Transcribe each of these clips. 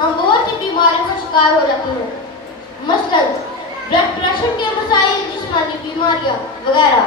ہم بہت سی بیماریوں کا شکار ہو جاتے ہیں، مثلاً بلڈ پریشر کے مسائل، جسمانی بیماریاں وغیرہ۔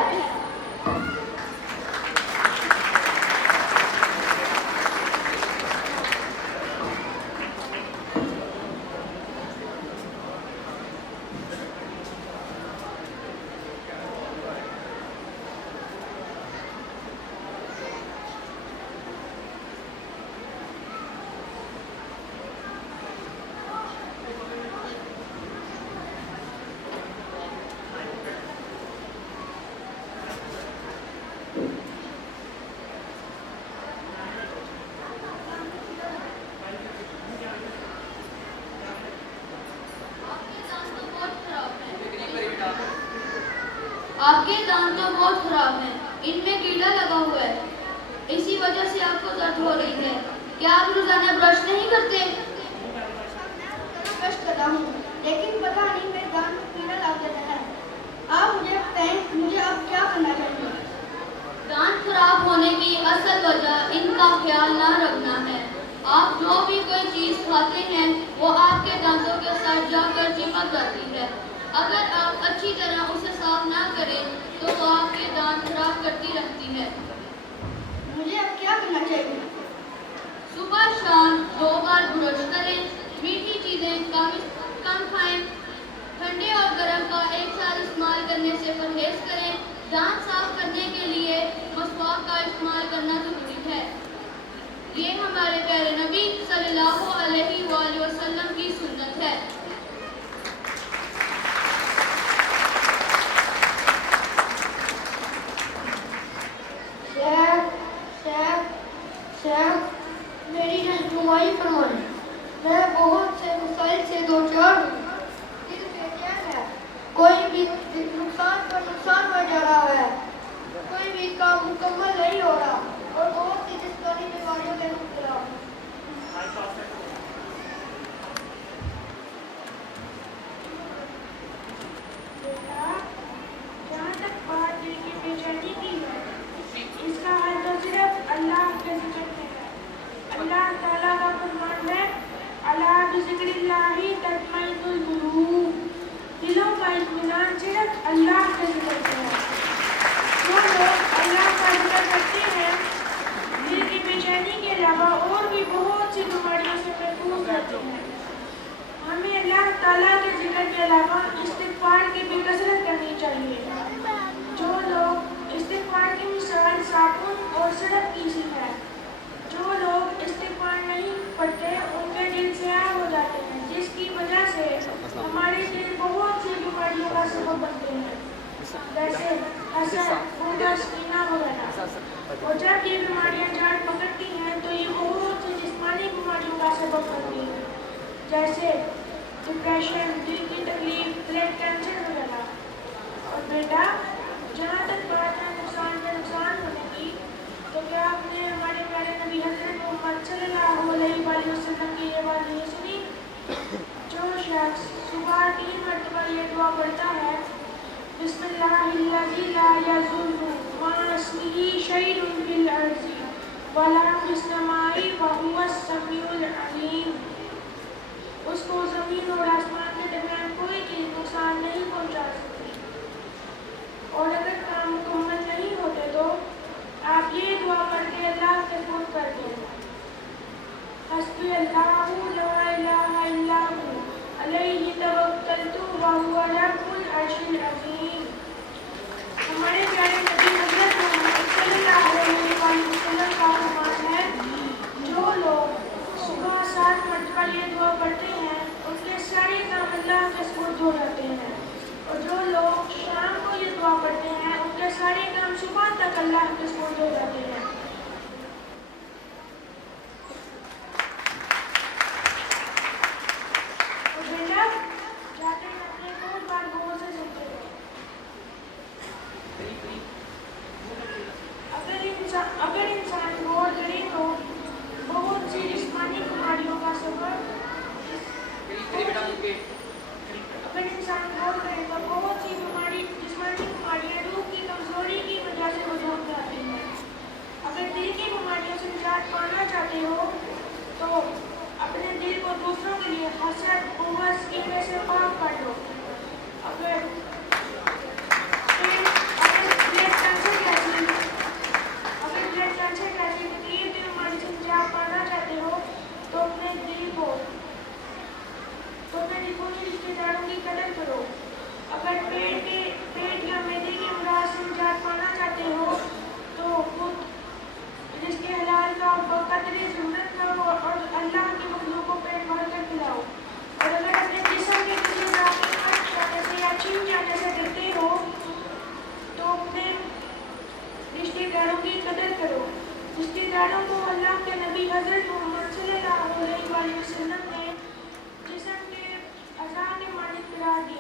آپ کے دانت تو بہت خراب ہیں، ان میں کیڑا لگا ہوا ہے، اسی وجہ سے آپ کو درد ہو رہی ہے۔ کیا آپ روزانہ برش نہیں کرتے؟ برش کرتا ہوں، لیکن پتہ نہیں میرے دانت میں کیڑا لگ جاتا ہے۔ آپ مجھے بتائیں، مجھے اب کیا کرنا چاہیے؟ دانت خراب ہونے کی اصل وجہ ان کا خیال نہ رکھنا ہے۔ آپ جو بھی کوئی چیز کھاتے ہیں وہ آپ کے دانتوں کے ساتھ جا کر چپک جاتی ہے۔ اگر آپ اچھی طرح اسے صاف نہ کریں تو وہ آپ کے دانت خراب کرتی رہتی ہے۔ مجھے اب کیا کرنا چاہیے؟ صبح شام 2 بار برش کریں، میٹھی چیزیں کم کھائیں، ٹھنڈے اور گرم کا ایک ساتھ استعمال کرنے سے پرہیز کریں۔ دانت صاف کرنے کے لیے مسواک کا استعمال کرنا ضروری ہے۔ یہ ہمارے پیارے نبی صلی اللہ علیہ وآلہ وسلم کی سنت ہے۔ شیخ میری رہنمائی فرمائیں، میں بہت سے مسائل سے دوچار ہوں۔ دل بے چین ہے، کوئی بھی نقصان پر نقصان ہو جا رہا ہے، کوئی بھی کام مکمل نہیں ہو رہا، اور بہت سی جسمانی بیماریوں میں مبتلا ہوں۔ جہاں تک بات دل کی بے چینی کی ہے، اس کا حل تو صرف اللہ کے ذکر میں ہے۔ اللہ تعالیٰ کا فرمان ہے، الا بذکر اللہ تطمئن القلوب، دلوں کا اطمینان صرف اللہ کے ذکر سے ہے۔ جو لوگ اللہ کا ذکر کرتے ہیں دل کی بے چینی کے علاوہ اور بھی بہت سی بیماریوں سے محفوظ رہتے ہیں۔ ہمیں اللہ تعالیٰ کے ذکر کے علاوہ استغفار کی بھی کثرت کرنی چاہیے۔ جو لوگ استغفار کی مثال صابن اور سرف کی سی ہے، جو لوگ استغفار نہیں پڑھتے ان کے دل سیاہ ہو جاتے ہیں، جس کی وجہ سے ہمارے دل بہت سی بیماریوں کا سبب بنتے ہیں، جیسے حسد، بغض، کینہ وغیرہ۔ اور جب یہ بیماریاں جاڑ پکڑتی ہیں تو یہ بہت سی جسمانی بیماریوں کا سبب بنتی ہیں، جیسے ڈپریشن، دل کی تکلیف، بلڈ کینسر وغیرہ۔ اور بیٹا، جہاں تک بات ہے نقصان کے نقصان ہونے کی، تو کیا آپ نے ہمارے پیارے نبی حضرت محمد صلی اللہ علیہ وآلہ وسلم کی یہ بات نہیں سنی؟ جو شخص صبح 3 مرتبہ یہ دعا پڑھتا ہے، بسم اللہ الذی لا یضر مع اسمہ شیء فی الارض ولا فی السماء وہو السمیع العلیم، اس کو زمین اور آسمان کے درمیان کوئی چیز نقصان نہیں پہنچا سکتی۔ اور اگر کام مکمل نہیں ہوتے تو آپ یہ دعا پڑھ کے اللہ کے سپرد کر دیں، حسبی اللہ لا الہ الا ہو علیہ توکلت وہو رب العرش العظیم۔ ہمارے پیارے نبی حضرت محمد صلی اللہ علیہ وآلہ وسلم کا فرمان ہے، جو لوگ صبح 7 مرتبہ یہ دعا پڑھتے ہیں ان کے سارے کام اللہ کے سپرد ہو جاتے ہیں، اور جو لوگ شام کو یہ دعا پڑھتے ہیں ان کے سارے کام صبح تک اللہ کے سپرد ہو جاتے ہیں۔ اور بیٹا، جاتے ہیں اپنے بہت بار بہت سے سنتے ہیں۔ پیاروں کو اللہ کے نبی حضرت محمد صلی اللہ علیہ وسلم نے جسم کے اعضاء کے مالک قرار دیا۔